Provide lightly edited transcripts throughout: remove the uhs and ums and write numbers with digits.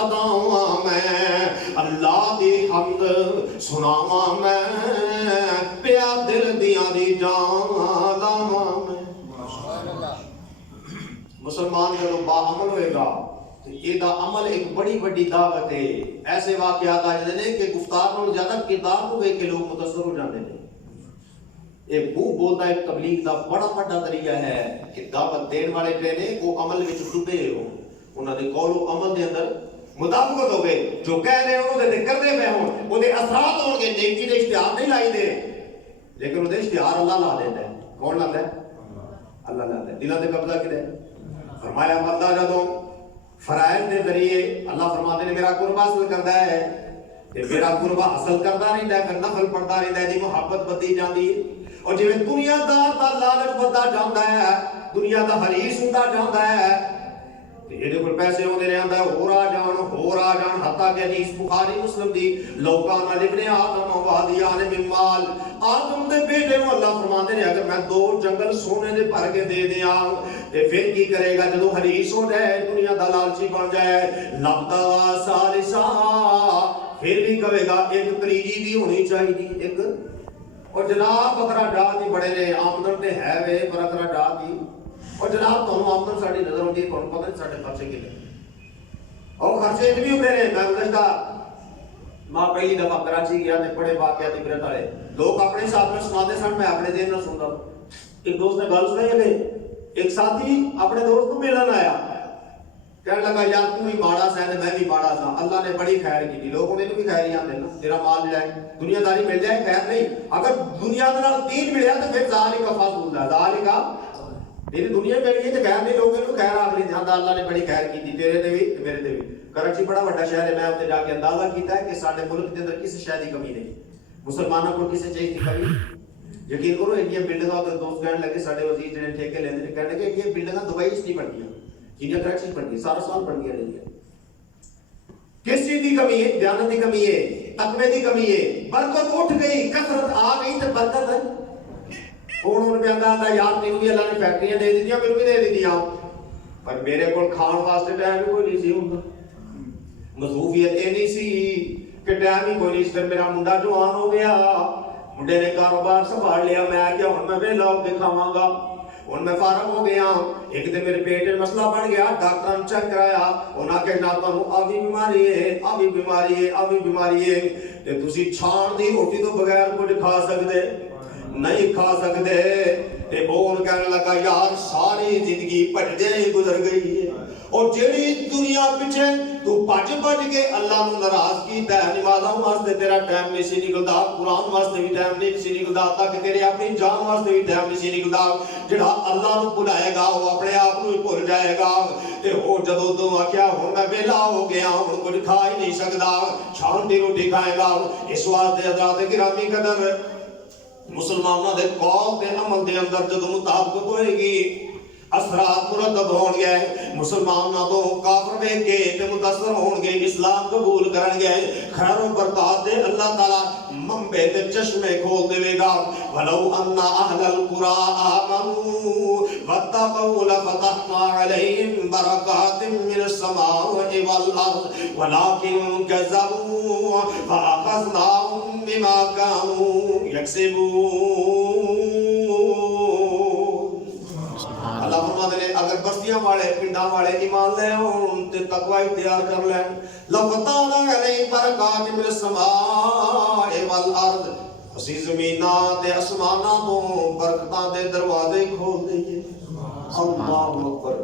بتاواں میں اللہ دی حمد سناواں میں پیا دل دیاں دی جان لاواں میں مسلمان جب با عمل ہوئے گا تو یہ دا عمل ایک بڑی بڑی دعوت ہے ایسے واقعات آ جاتے ہیں کہ گفتار نال زیادہ کردار کو ویکھ کے لوگ متاثر ہو جاتے ہیں ایک منہ بولتا ہے تبلیغ دا بڑا بڑا طریقہ ہے کہ دعوت دین والے نے وہ عمل وچ ڈوبے ہو انہاں دے قول و عمل دے اندر مطابقت ہوے جو کہہ رہے ہو تے کردے پے ہون او دے اثرات ہون گے نیکی دے اشتہار نہیں لائی دے لیکن او دے اشتہار اللہ لا دیندا ہے کون لاتا ہے اللہ لاتا ہے دلاں تے قبضہ کیتا ہے فرمایا بندہ جدوں فرائض دے ذریعے اللہ فرماتے نے میرا قربہ حاصل کردا ہے تے میرا قربہ حاصل کردا رہندا ہے پھر نفل پڑھدا رہندا ہے دی محبت بدی جاندی ہے اور جویں دنیا دار دا لالچ بڑھدا جاندا ہے دنیا دا حریص ہوندا جاندا ہے تے ایدے کول پیسے ہوندے رہندا ہے ہور آ جان حتیٰ کہ حدیث بخاری مسلم دی لوکان ابن آدم وادیان من مال آدم دے بیٹے نوں اللہ فرماندے نے اگر میں 2 جنگل سونے دے بھر کے دے دیاں تے پھر کی کرے گا جدوں حریص ہو جائے دنیا دا لالچی بن جائے لبدا ثالثا پھر بھی کہے گا ایک تریجی بھی ہونی چاہیے ایک اور جناب بکرا ڈا دی بڑے نے آمدن تے ہے وے بکرا ڈا دی اور جناب تانوں آمدن ساڈی نظر ہوندی ہے تانوں پتہ نہیں ساڈے خرچے کنے اور خرچے بھی ہوندے نے میں گزشتہ ماں پہلی دفعہ کراچی گیا تے بڑے واقعات عبرت والے لوگ اپنے حساب میں سناتے سن میں اپنے ذہن نال سندا ایک دوست نے گل سنائی ہے ایک ساتھی اپنے دوست کو ملن آیا کہنے لگا یار تو بھی ماڑا سا ہے میں بھی ماڑا سا اللہ نے بڑی خیر کی لوگوں نے بھی خیر یاد دینا تیرا مال مل جائے دنیا داری مل جائے خیر نہیں اگر دنیا دار دین ملیا تو پھر ذالک فضل ہے ذالک تیری دنیا مل گئی تو خیر نہیں لوگوں کو خیر آخری جہاں اللہ نے بڑی خیر کی تیرے تے بھی میرے تے بھی کراچی بڑا بڑا شہر ہے میں اوتے جا کے اندازہ کیتا ہے کہ ساڈے ملک دے اندر کسی شے دی کمی نہیں مسلمانوں کو کسی چیز دی کمی یقین کرو یہ بلڈنگاں تے دوست کہنے لگے ساڈے وزیر جڑے ٹھیکے لیندے نے کہنے کہ یہ بلڈنگاں دبئی وچ نہیں بنیاں یہ کراچی پڑ گئی سارا سال پڑ گیا نہیں ہے کس چیز کی کمی ہے دیانت کی کمی ہے تقوی کی کمی ہے برکت اٹھ گئی کثرت آ گئی تو برکت ہے انہوں نے کہا یار تینوں بھی اللہ نے فیکٹریاں دے دیتیاں میرے بھی دے دیتیاں پر میرے کو کھان واسطے ٹائم کوئی نہیں سی ہوندا مصروفیت یہ نہیں سی کہ ٹائم ہی کوئی نہیں سی پھر میرا منڈا جوان ہو گیا منڈے نے کاروبار سنبھال لیا میں کیا ہن میں ویلا ہو کے کھاواں گا ہن میں فارغ ہو گیا ایک دن میرے پیٹ میں مسئلہ بن گیا ڈاکٹر نے چیک کرایا انہاں کہ نہ تانوں آوی بیماری ہے آوی بیماری ہے آوی بیماری ہے تے تسی چھان دی روٹی تو بغیر کچھ کھا سکدے نہیں کھا سکدے تے بول کہنے لگا یار ساری زندگی بھجدے ہی گزر گئی ہے اور جیڑی دنیا پیچھے تو بھج بھج کے اللہ نو ناراض کیتا ہے نمازاں واسطے تیرا ٹائم نہیں سی نکلدا قرآن واسطے بھی ٹائم نہیں سی نکلدا تاکہ تیرے اپنی جان واسطے بھی ٹائم نہیں سی نکلدا جڑا اللہ نو بلائے گا وہ اپنے آپ نو ہی بھول جائے گا تے او جدوں تو آکھیا ہن میں ویلا ہو گیا ہن کچھ کھا ہی نہیں سکدا شام دی روٹی کھائے گا اس واسطے حضرات گرامی قدر مسلمانوں دے قول تے عمل دے اندر جدوں مطابقت ہوئے گی اثرات مرتب ہون گے مسلمانوں تو کافر ویکھ کے تے متاثر ہون گے اسلام قبول کرن گے خیر و برکات دے اللہ تعالی منبع تے چشمے کھول دے گا ولو ان اہل القرى آمنوا واتقوا لفتحنا عليهم بركات من السماء والارض ولكن كذبوا فاخذناهم بما كانوا يكسبون اللہ فرماتے ہیں اگر بستیاں والے پنڈاں والے ایمان لے ہون تے تقوی اختیار کر لین لفتحنا علیہم برکات من السماء والارض اسی زمیناں تے آسماناں تو برکتاں دے دروازے کھول دئیے اللہ اکبر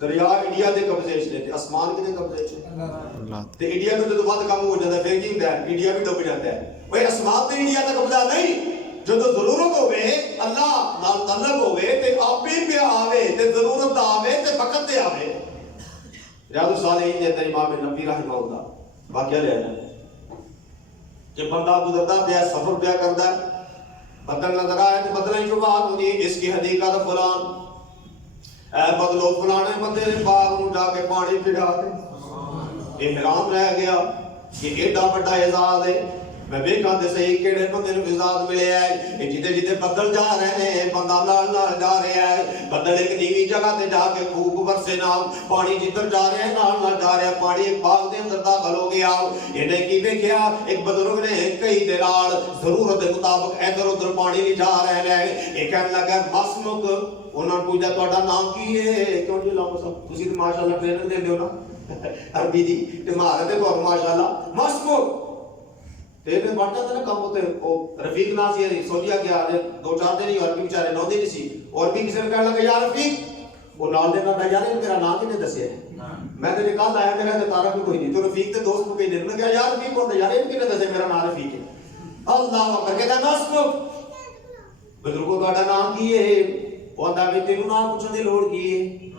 دریا انڈیا دے قبضے وچ نے تے آسمان کدے قبضے وچ تے انڈیا تو جدوں ود کم ہو جاندا پھر کی ہوندا ہے انڈیا بھی ڈوب جاندا ہے اوے آسمان تے انڈیا دا قبضہ نہیں جدو ضرورت ہوئے اللہ نال طلب ہوئے تے آپ بھی پہ آوے تے ضرورت آوے تے وقت تے آوے ریاض الصالحین دے اندر امام نبوی رحمہ اللہ واقعہ لے آیا کہ بندہ گزرتا پیا سفر پیا کردا ہے بدل نظر آئے تے بدلیں جو بات ہوندی اس کی حدیقت فلان اے بدلو فلانے بندے نے باغ نو جا کے پانی پھڑا دے یہ حیران رہ گیا کہ ایڈا بڑا اعزاز ہے میں ویکھاں تے صحیح کیڑے بندے نوں مزاج ملیا ہے کہ جتے جتے بدل جا رہے ہیں بندہ نال نال جا رہا ہے بدل ایک نیوی جگہ تے جا کے خوب برسے نہ پانی جدھر جا رہے ہیں نال نال جا رہا ہے پانی ایک باغ دے اندر داخل ہو گیا انہیں کی ویکھیا ایک بزرگ نے کئی دے نال ضرورت دے مطابق ادھر ادھر پانی نہیں جا رہے ہیں ایک کہنے لگا مسمک انہاں نے پوچھا تہاڈا نام کی ہے کیوں جی لام صاحب تسی تے ماشاءاللہ ٹریننگ دیندے ہو نا عربی دی تے مہارت ہے تو ماشاءاللہ مسمک تیرے بڑھ جاتا نا کام ہوتے رفیق ناسی ہے سوچیا کیا دو چار دن ہی اور بھی بیچارے 9 دن سی اور بھی کسی نے کہنے لگا یا رفیق وہ نال دینا تھا یار میرا نام کنے دسیا ہے میں نے کہا آیا میرا تے تارا کوئی نہیں تو رفیق تے دوست کو کہیں دن میں کہا یا رفیق کون ہے یار کنے دسیا میرا نام رفیق ہے اللہ اکبر کہتا نسب بزرگوں کا نام کی ہے وہ دا بھی تینوں نام پوچھنے دی لوڑ کی ہے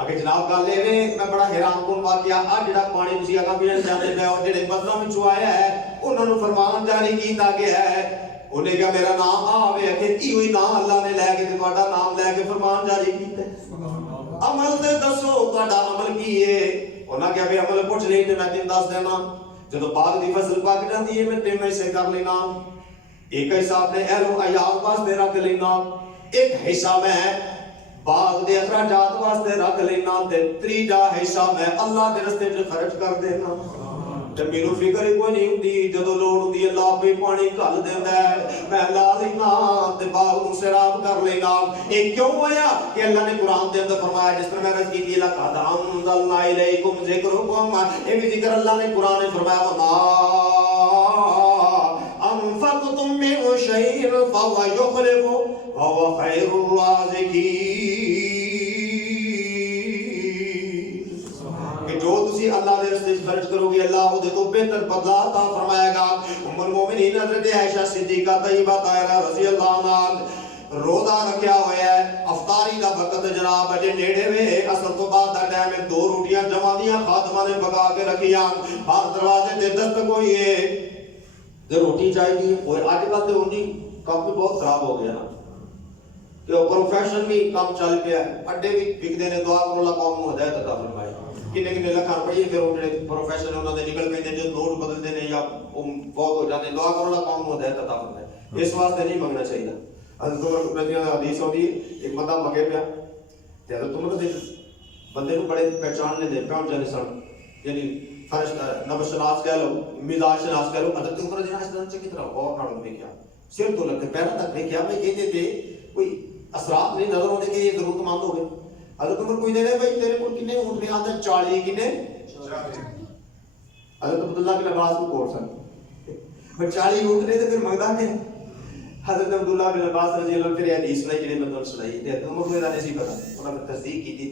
اگر جناب گل لے میں بڑا حیران کن واقعہ آ جڑا پانی تسی اگا پینے جاندے پے اور جڑے بدلاں وچوں آیا ہے انہاں نوں فرمان جاری کیتا گیا ہے انہیں کہا میرا نام آوے کہ ایہی نام اللہ نے لے کے تے تہاڈا نام لے کے فرمان جاری کیتا ہے عمل تے دسو تہاڈا عمل کی ہے انہاں کہا بھی عمل پوچھ لے تے میں تینوں دس دینا جدوں باغ دی فصل پک جاندی ہے میں تینوں حصے کر لینا ایک حصہ اپنے اہل و عیال واسطے رکھ لینا ایک حصہ میں باغ دے اخراجات واسطے رکھ لینا تے تیجا حصہ میں اللہ دے رستے وچ خرچ کر دینا تے مینوں فکر ہی کوئی نہیں ہوندی جدوں لوڑ ہوندی اللہ اپنے پانی گھل دیندا ہے میں لا لینا تے باغ نوں سیراب کر لینا اے کیوں ہویا کہ اللہ نے قرآن دے اندر فرمایا جس طرح میں عرض کی تھی لقد انزلنا الیکم ذکرکم اے بھی ذکر اللہ نے قرآن میں فرمایا وما انفقتم من شيء فهو يخلفه وهو خير الرازقين کہ جو تسی اللہ دے راستے خرچ کرو گے اللہ وہ تو بہتر بدلہ عطا فرمائے گا ام المومنین حضرت عائشہ صدیقہ طیبہ طاہرہ رضی اللہ عنہا روزہ رکھیا ہوا ہے افطاری دا وقت جناب اجے نیڑے وے اثر تو بعد دا ٹائم ہے 2 روٹیاں جما دیاں خادمہ نے پکا کے رکھیاں باہر دروازے تے دستک ہوئی ہے تے روٹی چاہیے کوئی اج کل تے ہونی کام بھی بہت خراب ہو گیا نا کہ پروفیشن بھی کام چل پیا ہے اڈے بھی وکدے نے دعا کرو اللہ قوم نوں ہدایت عطا فرمائے کنے کنے لکھاں روپے پھر وہ جڑے پروفیشن انہاں دے نکل پیندے جو نوٹ بدلدے نے یا فوت ہو جاندے دعا کرو اللہ قوم نوں ہدایت عطا فرمائے اس واسطے نہیں منگنا چاہیے حضرت عمر رضی اللہ عنہ حدیث ہوندی ہے ایک بندہ مگے پیا تے حضرت عمر دے بندے نوں بڑے پہچان لیندے پہنچ جاندے سن یعنی فرشتہ نبی شناس کہہ لو مزاج شناس کہہ لو حضرت عمر رضی اللہ عنہ چنگی طرح غور نال دیکھیا سر تو لگے پیروں تک دیکھیا میں کہتے تھے کوئی اثرات نہیں نظر ہونے کہ یہ ضرورت مند ہو گئے حضرت عمر کوئی دے رہے بھائی تیرے کو کنے اونٹ میں آتا 40 کنے حضرت عبداللہ بن عباس کو کوڑ سن 40 اونٹ نے تو پھر منگتا ہے حضرت عبداللہ بن عباس رضی اللہ عنہ پھر حدیث سنائی جڑے میں سنائی تے حضرت عمر کو یہ نہیں پتا انہوں نے تصدیق کی تھی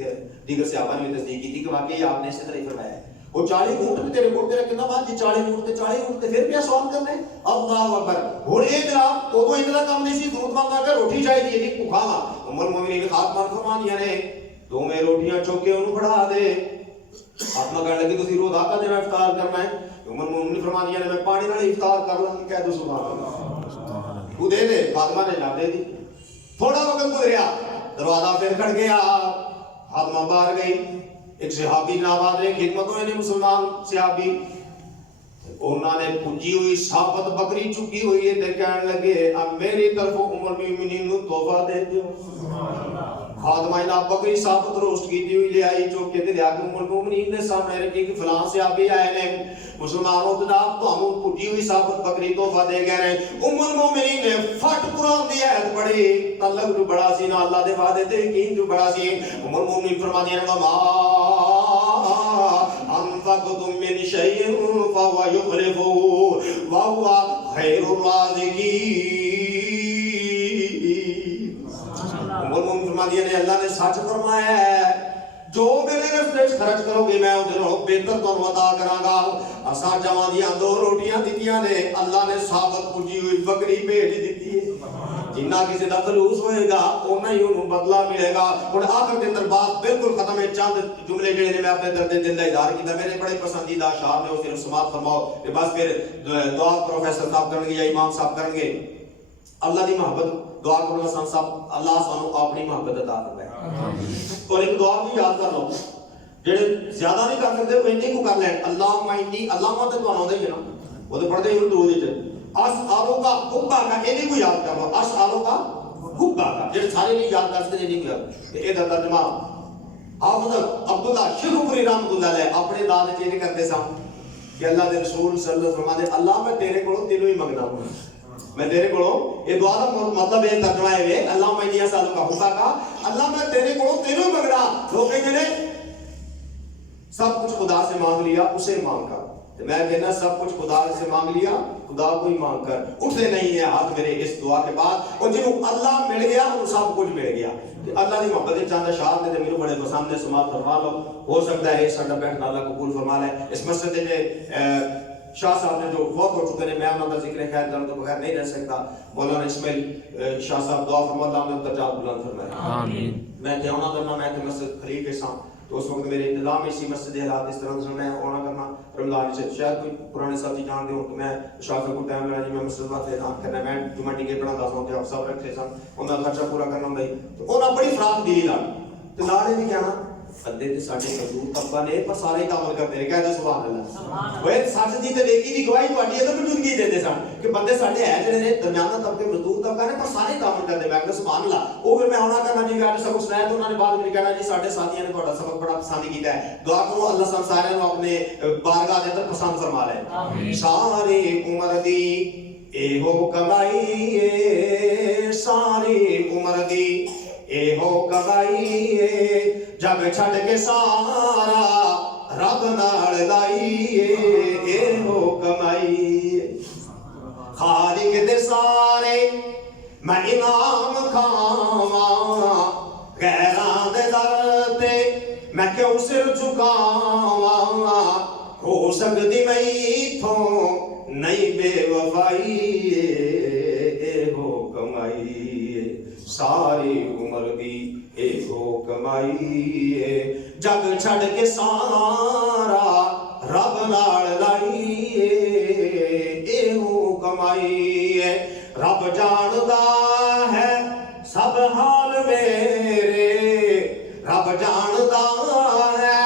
دیگر صحابہ نے تصدیق کی تھی کہ واقعی آپ نے اسی طرح فرمایا ہے وہ 40 اونٹ میں تیرے کوڑ تیرا کتنا بات جی 40 اونٹ تے پھر بھی سوال کرنے اللہ اکبر ہن اے جناب وہ اتنا کام نہیں سی ضرورت مند اگر روٹی چاہیے نہیں بھوکا ام المومنین خاتمہ فرمانیاں نے دو میں روٹیاں چوک کے انہوں بڑھا دے خاتمہ کہنے لگی تسی روز آقا دینا افطار کرنا ہے ام المومنین فرمانیاں نے میں پانی نال افطار کر لاں کہہ دو سبحان اللہ وہ دے دے فاطمہ نے جواب دے دی تھوڑا وقت گزریا دروازہ پھر کھڑ گیا فاطمہ باہر گئی ایک صحابی ناباد نے خدمت ہوئے مسلمان صحابی انہوں نے پوچھی ہوئی ثابت بکری چکی ہوئی ہے تے کہنے لگے اب میری طرف ام المؤمنین نو تحفہ دے دیو خاتمہ نہ بکری ثابت روسٹ کی ہوئی لے آئی جو کہ لے کے ام المؤمنین نے سامنے رکھی کہ فلاں صحابی آئے نے مسلمانوں جناب تو ہم پوچھی ہوئی ثابت بکری تحفہ دے گئے ہیں ام المؤمنین نے فٹ قرآن دی آیت پڑھی تعلق جو بڑا سی نا اللہ دے وعدے تے یقین جو بڑا سی ام المؤمنین فرماتی ہیں وما انفقتم من شيء فهو يخلفه وهو خير الرازقين اللہ نے سچ فرمایا ہے جو میرے راستے خرچ کرو گے میں اودے نال بہتر تانوں عطا کراں گا اساں جواں دیاں 2 روٹیاں دتیاں نے اللہ نے ثابت پوجی ہوئی بکری بھیج دتی ہے جنہ کسی دا خلوص ہوئے گا اونا ہی انہوں بدلہ ملے گا اور آخر دن در بات بالکل ختم ہے چاند جملے جڑے نے میں اپنے درد دل دا اظہار کیتا میرے بڑے پسندیدہ اشعار نے اسے سماعت فرماؤ کہ بس پھر دعا پروفیسر صاحب کرنگے یا امام صاحب کرنگے اللہ دی محبت دعا کرو حسن صاحب اللہ سانو اپنی محبت عطا فرمائے اور ایک دعا بھی یاد کر لو جڑے زیادہ نہیں کر سکتے وہ انی کو کر لیں اللہم انی اللہم تے تو آندا ہی ہے نا وہ تے پڑھتے ہی درود وچ اسالو کا حبا کا یہ نہیں کو یاد کرو اسالو کا حبا کا جڑے سارے نہیں یاد کر سکتے نہیں کو یاد یہ دا ترجمہ حافظ عبداللہ شیخوپوری رحمۃ اللہ علیہ اپنے داد چینج کرتے سن کہ اللہ دے رسول صلی اللہ علیہ وسلم فرماتے اللہ میں تیرے کو دلوں ہی منگنا ہوں میں تیرے کو یہ دعا کا مطلب ہے ترجمہ ہے اللہ میں نہیں اسالو کا حبا کا اللہ میں تیرے کو دلوں ہی منگنا لوگ کہتے ہیں سب کچھ خدا سے مانگ لیا اسے مانگ کر میں کہنا سب کچھ خدا سے مانگ لیا خدا کو ہی مانگ کر اٹھتے نہیں ہے ہاتھ میرے اس دعا کے بعد اور جنہوں اللہ مل گیا وہ سب کچھ مل گیا اللہ دی محبت چاہتا شاہد نے میرے بڑے سامنے سماعت فرما لو ہو سکتا ہے ساڈا بیٹھنا اللہ قبول فرما لے اس مسجد میں شاہ صاحب نے جو فوت ہو چکے ہیں میں انہوں کا ذکر خیر کرنے تو بغیر نہیں رہ سکتا مولانا اسماعیل شاہ صاحب دعا فرما اللہ نے درجات بلند فرمائے آمین میں کہ ہونا کرنا میں کہ مسجد خلیل کے ساتھ تو اس وقت میرے انتظام اسی مسجد حالات اس طرح سے میں ہونا کرنا رمضان سے شاید کوئی پرانے ساتھی جانتے ہوں تو میں شاہ صاحب کو ٹائم لگا جی میں مسجد بات اعلان کرنا میں جمعہ ٹکے پڑھا دس ہوتے آپ سب رکھتے سن انہوں کا خرچہ پورا کرنا بھائی تو انہوں بڑی فراق دلی لگ تو نالے بھی کہنا بندے تے ساڈے مزدور طبقہ نے پر سارے کام کرتے ہیں کہتے سبحان اللہ وہ سچ دی تے نیکی دی گواہی تہاڈی تے موجودگی دیندے سن کہ بندے ساڈے ہے جڑے نے درمیانہ طبقے مزدور طبقہ نے پر سارے کام کرتے میں کہ سبحان اللہ او پھر میں ہونا کرنا جی میں سبق سنایا تو انہوں نے بعد میں کہنا جی ساڈے ساتھیاں نے تہاڈا سبق بڑا پسند کیتا ہے دعا کرو اللہ سب سارے نو اپنے بارگاہ دے اندر پسند فرما لے آمین ساری عمر دی اے ہو کمائی اے ساری عمر دی اے ہو کمائی جگ چھڈ کے سارا رب نال لائی اے ہو کمائی خالق دے سارے میں انعام کھاواں غیراں دے در تے میں کیوں سر جھکاواں ہو سکدی میتھوں نہیں بے وفائی اے ہو کمائی ساری عمر دی اے ہو کمائی جگ چھڈ کے سارا رب نال لائی اے ہو کمائی رب جاندا ہے سب حال میرے رب جاندا ہے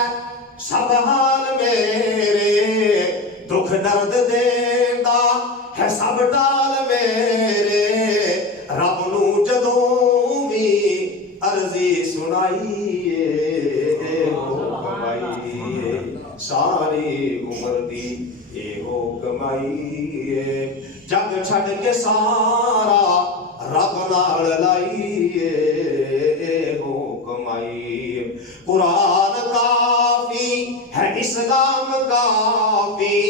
سب حال میرے دکھ درد دیندا ہے سب ٹال میرے رب نو جدوں بھی عرضی سنائی اے ہو کمائی ساری عمر دی اے ہو کمائی جگ چھڈ کے سارا رب نال لائی اے ہو کمائی قرآن کافی ہے اسلام کافی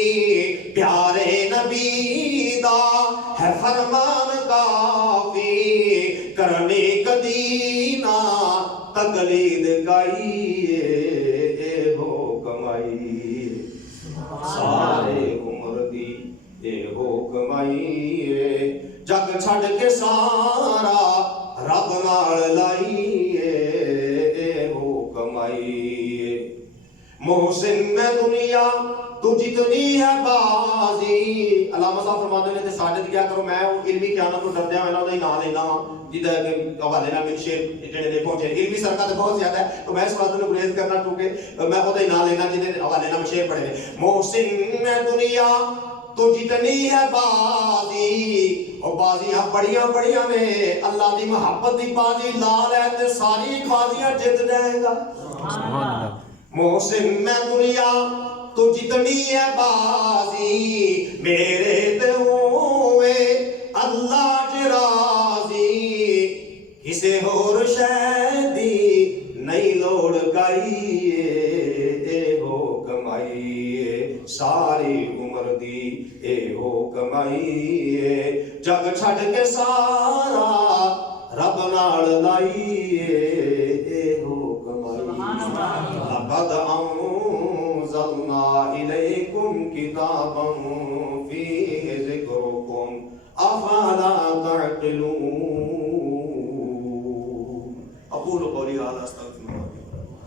پیارے نبی دا ہے فرمان کافی کرنے کدی نہ تقلید کائی اے ہو کمائی سارے عمر دی اے ہو کمائی جگ چھڈ کے سارا رب نال لائی اے ہو کمائی محسن میں دنیا تو جتنی ہے بازی علامہ صاحب فرماتے ہیں تے ساڈے تے کیا کرو میں علمی قیامت تو ڈردیا ہوا انہاں دا ہی نام لینا ہاں جدا حوالے نال میرے شعر جڑے نے پہنچے علمی سرکت بہت زیادہ ہے تو میں اس بات کو گریز کرنا کیونکہ میں او دا ہی نام لینا جن حوالے نال شعر پڑھے نے محسن میں دنیا تو جتنی ہے بازی او بازیاں بڑیاں بڑیاں نے اللہ دی محبت دی بازی لا لے تے ساری بازیاں جیت جائے گا سبحان اللہ محسن میں دنیا تو جتنی ہے بازی میرے تے ہوئے اللہ ج راضی کسے ہور شے دی نہیں لوڑ گئی اے ہو کمائی ساری عمر دی اے ہو کمائی جگ چھڈ کے سارا رب نال لائی اے ہو کمائی لقد انزلنا الیکم کتابا فیہ ذکرکم افلا تعقلون